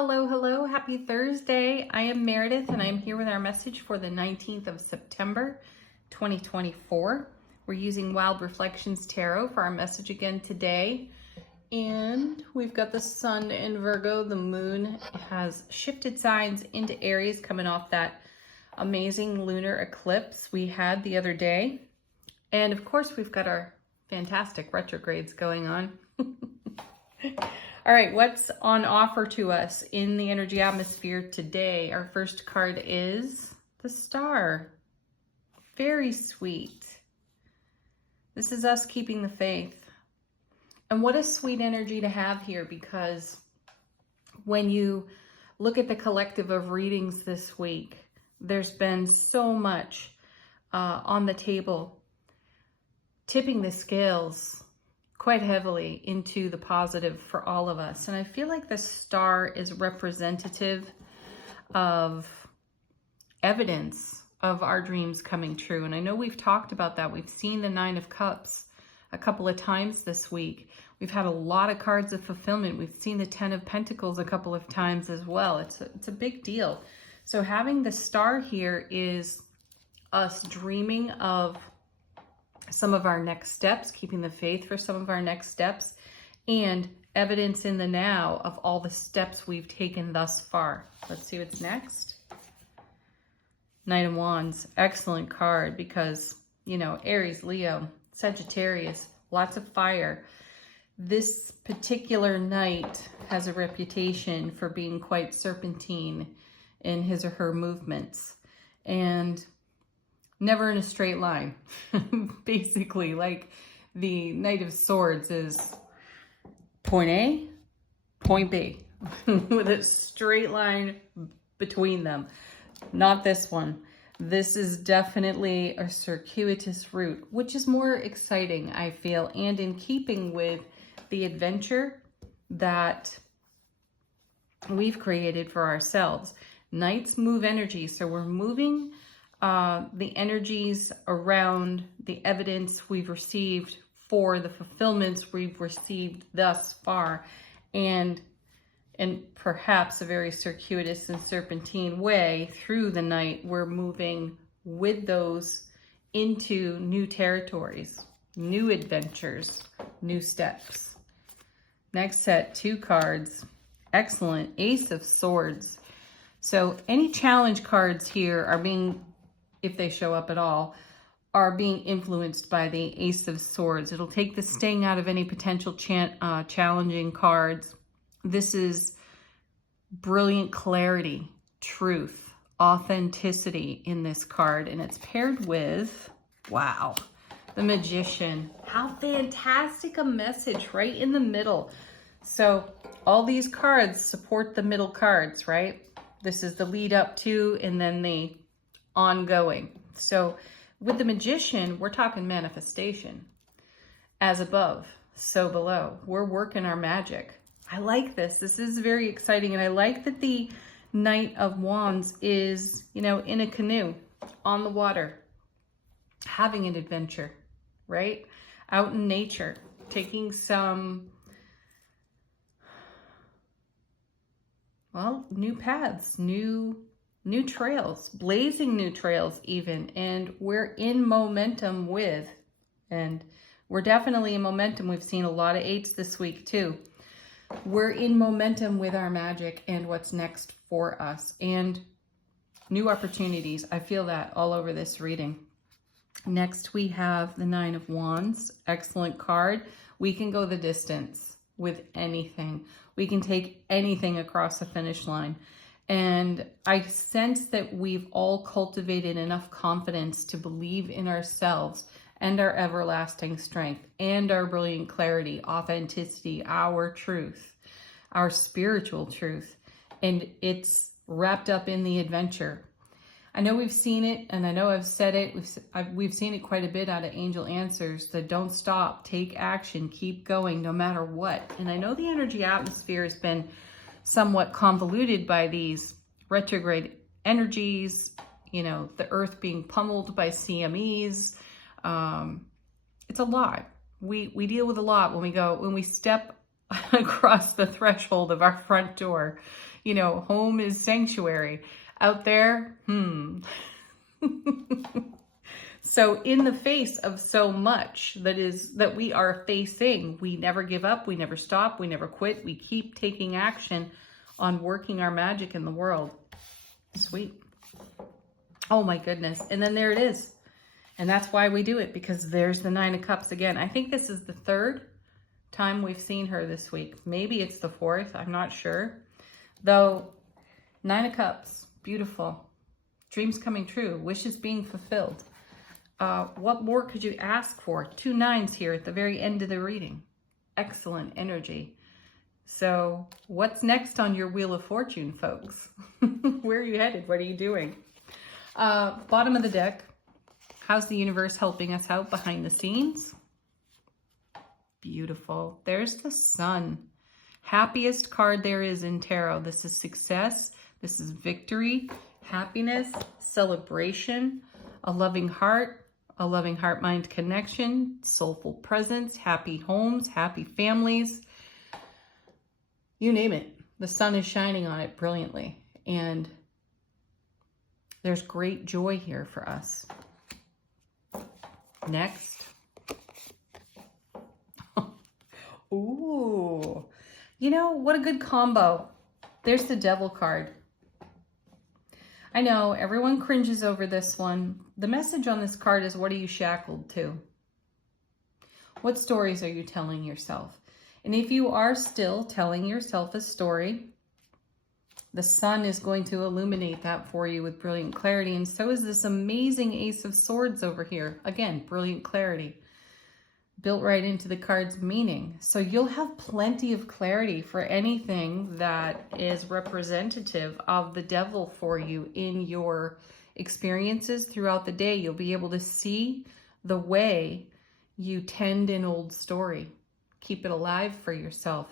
Hello, hello, happy Thursday. I am Meredith and I'm here with our message for the 19th of September, 2024. We're using Wild Reflections Tarot for our message again today. And we've got the sun in Virgo, the moon has shifted signs into Aries coming off that amazing lunar eclipse we had the other day. And of course, we've got our fantastic retrogrades going on. All right, what's on offer to us in the energy atmosphere today? Our first card is the Star. Very sweet. This is us keeping the faith. And what a sweet energy to have here, because when you look at the collective of readings this week, there's been so much on the table, tipping the scales quite heavily into the positive for all of us. And I feel like the Star is representative of evidence of our dreams coming true. And I know we've talked about that. We've seen the Nine of Cups a couple of times this week. We've had a lot of cards of fulfillment. We've seen the Ten of Pentacles a couple of times as well. It's a big deal. So having the Star here is us dreaming of some of our next steps, keeping the faith for some of our next steps, and evidence in the now of all the steps we've taken thus far. Let's see what's next. Knight of Wands, excellent card because, you know, Aries, Leo, Sagittarius, lots of fire. This particular knight has a reputation for being quite serpentine in his or her movements, and never in a straight line. Basically, like the Knight of Swords is point A, point B, with a straight line between them. Not this one. This is definitely a circuitous route, which is more exciting, I feel, and in keeping with the adventure that we've created for ourselves. Knights move energy, so we're moving the energies around the evidence we've received for the fulfillments we've received thus far, and in perhaps a very circuitous and serpentine way through the night, we're moving with those into new territories, new adventures, new steps. Next set, two cards. Excellent. Ace of Swords. So any challenge cards here are being, if they show up at all, are being influenced by the Ace of Swords. It'll take the sting out of any potential challenging cards. This is brilliant clarity, truth, authenticity in this card. And it's paired with, wow, the Magician. How fantastic a message right in the middle. So all these cards support the middle cards, right? This is the lead up to and then the ongoing. So with the Magician, we're talking manifestation. As above, so below. We're working our magic. I like this. This is very exciting. And I like that the Knight of Wands is, you know, in a canoe on the water, having an adventure, right? Out in nature, taking some, well, new paths, new trails, blazing new trails even, and we're in momentum with, and we're definitely in momentum. We've seen a lot of 8s this week too. We're in momentum with our magic and what's next for us, and new opportunities. I feel that all over this reading. Next, we have the Nine of Wands. Excellent card. We can go the distance with anything. We can take anything across the finish line. And I sense that we've all cultivated enough confidence to believe in ourselves and our everlasting strength and our brilliant clarity, authenticity, our truth, our spiritual truth. And it's wrapped up in the adventure. I know we've seen it, and I know I've said it. We've seen it quite a bit out of Angel Answers, that don't stop, take action, keep going no matter what. And I know the energy atmosphere has been somewhat convoluted by these retrograde energies, you know, the earth being pummeled by CMEs. It's a lot. We deal with a lot when we step across the threshold of our front door. You know, home is sanctuary. Out there, So in the face of so much that we are facing, we never give up, we never stop, we never quit. We keep taking action on working our magic in the world. Sweet. Oh my goodness. And then there it is. And that's why we do it, because there's the Nine of Cups again. I think this is the third time we've seen her this week. Maybe it's the fourth. I'm not sure. Though, Nine of Cups. Beautiful. Dreams coming true. Wishes being fulfilled. What more could you ask for? 2 nines here at the very end of the reading. Excellent energy. So what's next on your Wheel of Fortune, folks? Where are you headed? What are you doing? Bottom of the deck. How's the universe helping us out behind the scenes? Beautiful. There's the Sun. Happiest card there is in tarot. This is success. This is victory, happiness, celebration, a loving heart-mind connection, soulful presence, happy homes, happy families. You name it. The sun is shining on it brilliantly. And there's great joy here for us. Next. Ooh. You know, what a good combo. There's the Devil card. I know, everyone cringes over this one. The message on this card is, what are you shackled to? What stories are you telling yourself? And if you are still telling yourself a story, the sun is going to illuminate that for you with brilliant clarity. And so is this amazing Ace of Swords over here. Again, brilliant clarity. Built right into the card's meaning. So you'll have plenty of clarity for anything that is representative of the devil for you in your experiences throughout the day. You'll be able to see the way you tend an old story. Keep it alive for yourself.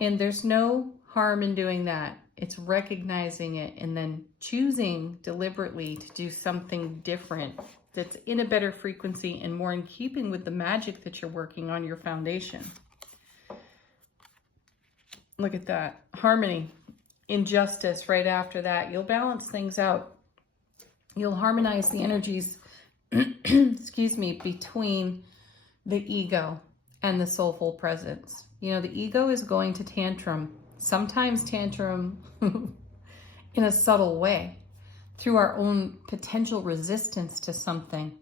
And there's no harm in doing that. It's recognizing it and then choosing deliberately to do something different that's in a better frequency and more in keeping with the magic that you're working on your foundation. Look at that. Harmony, injustice right after that. You'll balance things out. You'll harmonize the energies, excuse me, between the ego and the soulful presence. You know, the ego is going to tantrum. Sometimes tantrum in a subtle way, through our own potential resistance to something.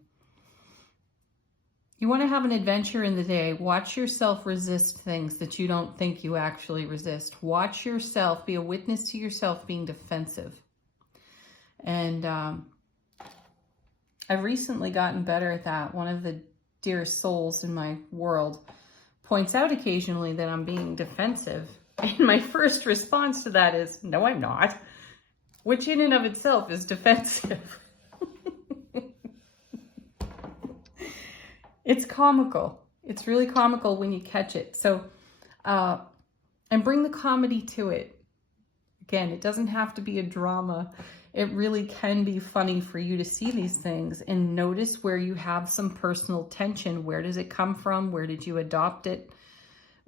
You want to have an adventure in the day. Watch yourself resist things that you don't think you actually resist. Watch yourself, be a witness to yourself being defensive. And I've recently gotten better at that. One of the dearest souls in my world points out occasionally that I'm being defensive. And my first response to that is, no, I'm not. Which in and of itself is defensive. It's comical. It's really comical when you catch it. So, and bring the comedy to it. Again, it doesn't have to be a drama. It really can be funny for you to see these things and notice where you have some personal tension. Where does it come from? Where did you adopt it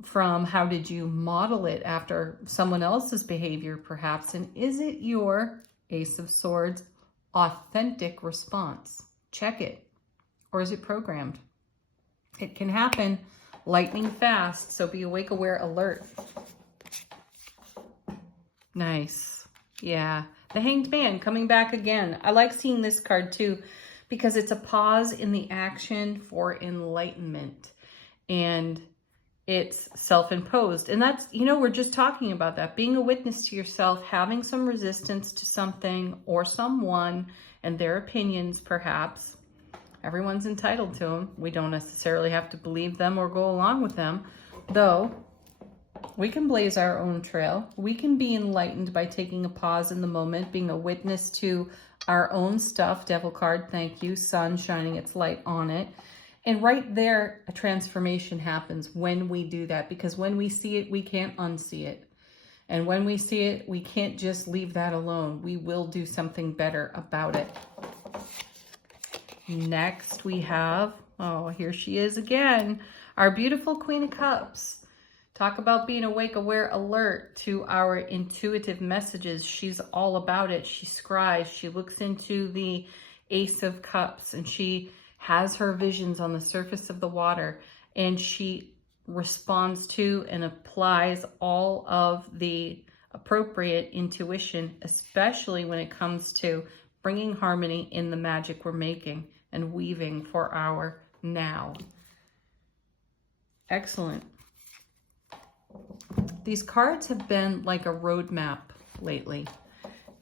from? How did you model it after someone else's behavior, perhaps? And is it your Ace of Swords authentic response? Check it. Or is it programmed? It can happen lightning fast, so be awake, aware, alert. Nice. Yeah. The Hanged Man coming back again. I like seeing this card too, because it's a pause in the action for enlightenment. And it's self-imposed. And that's, you know, we're just talking about that. Being a witness to yourself, having some resistance to something or someone and their opinions, perhaps. Everyone's entitled to them. We don't necessarily have to believe them or go along with them. Though, we can blaze our own trail. We can be enlightened by taking a pause in the moment, being a witness to our own stuff. Devil card, thank you. Sun shining its light on it. And right there, a transformation happens when we do that, because when we see it, we can't unsee it. And when we see it, we can't just leave that alone. We will do something better about it. Next, we have, oh, here she is again, our beautiful Queen of Cups, Talk about being awake, aware, alert to our intuitive messages. She's all about it. She scries. She looks into the Ace of Cups and she has her visions on the surface of the water, and she responds to and applies all of the appropriate intuition, especially when it comes to bringing harmony in the magic we're making and weaving for our now. Excellent. These cards have been like a roadmap lately,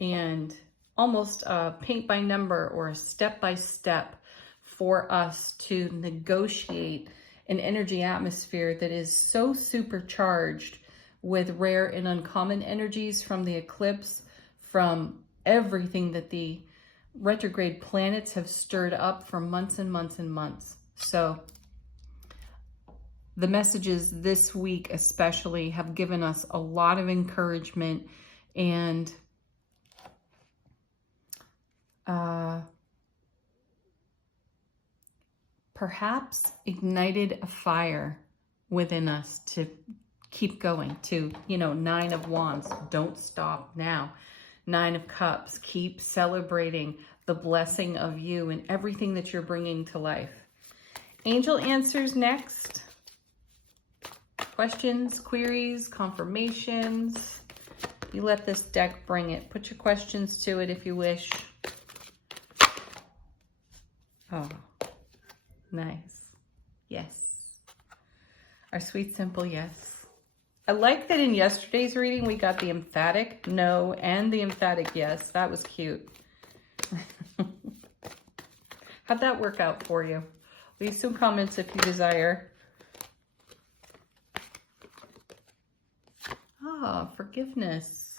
and almost a paint by number or a step by step for us to negotiate an energy atmosphere that is so supercharged with rare and uncommon energies from the eclipse, from everything that the retrograde planets have stirred up for months and months and months. So the messages this week especially have given us a lot of encouragement and perhaps ignited a fire within us to keep going, to, Nine of Wands, don't stop now. Nine of Cups, keep celebrating the blessing of you and everything that you're bringing to life. Angel answers next. Questions, queries, confirmations. You let this deck bring it. Put your questions to it if you wish. Oh, nice. Yes. Our sweet, simple yes. I like that in yesterday's reading, we got the emphatic no and the emphatic yes. That was cute. How'd that work out for you? Leave some comments if you desire. Ah, forgiveness.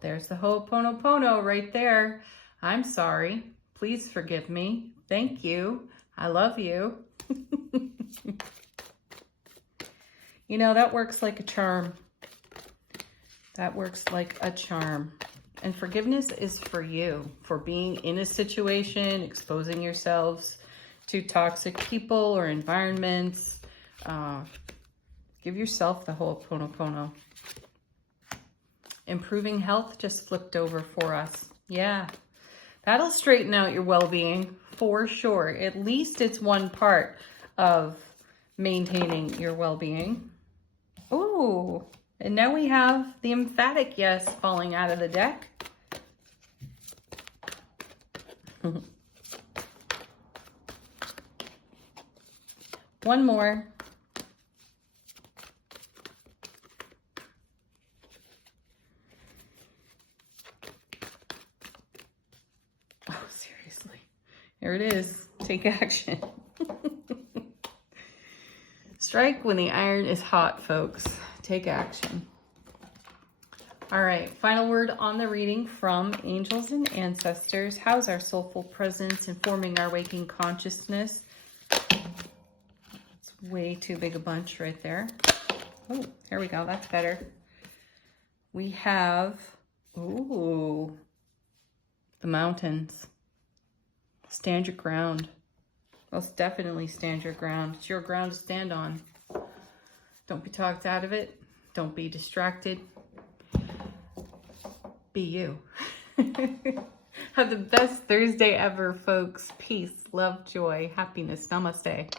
There's the Ho'oponopono right there. I'm sorry. Please forgive me. Thank you. I love you. That works like a charm. That works like a charm. And forgiveness is for you, for being in a situation, exposing yourselves to toxic people or environments. Give yourself the Ho'oponopono. Improving health just flipped over for us. Yeah, that'll straighten out your well-being for sure. At least it's one part of maintaining your well-being. Ooh, and now we have the emphatic yes falling out of the deck. One more. Oh, seriously. Here it is. Take action. Strike when the iron is hot, folks. Take action. All right, final word on the reading from angels and ancestors. How's our soulful presence informing our waking consciousness? It's way too big a bunch right there. Oh, here we go. That's better. We have, ooh, the mountains. Stand your ground. Most definitely stand your ground. It's your ground to stand on. Don't be talked out of it. Don't be distracted. Be you. Have the best Thursday ever, folks. Peace, love, joy, happiness. Namaste.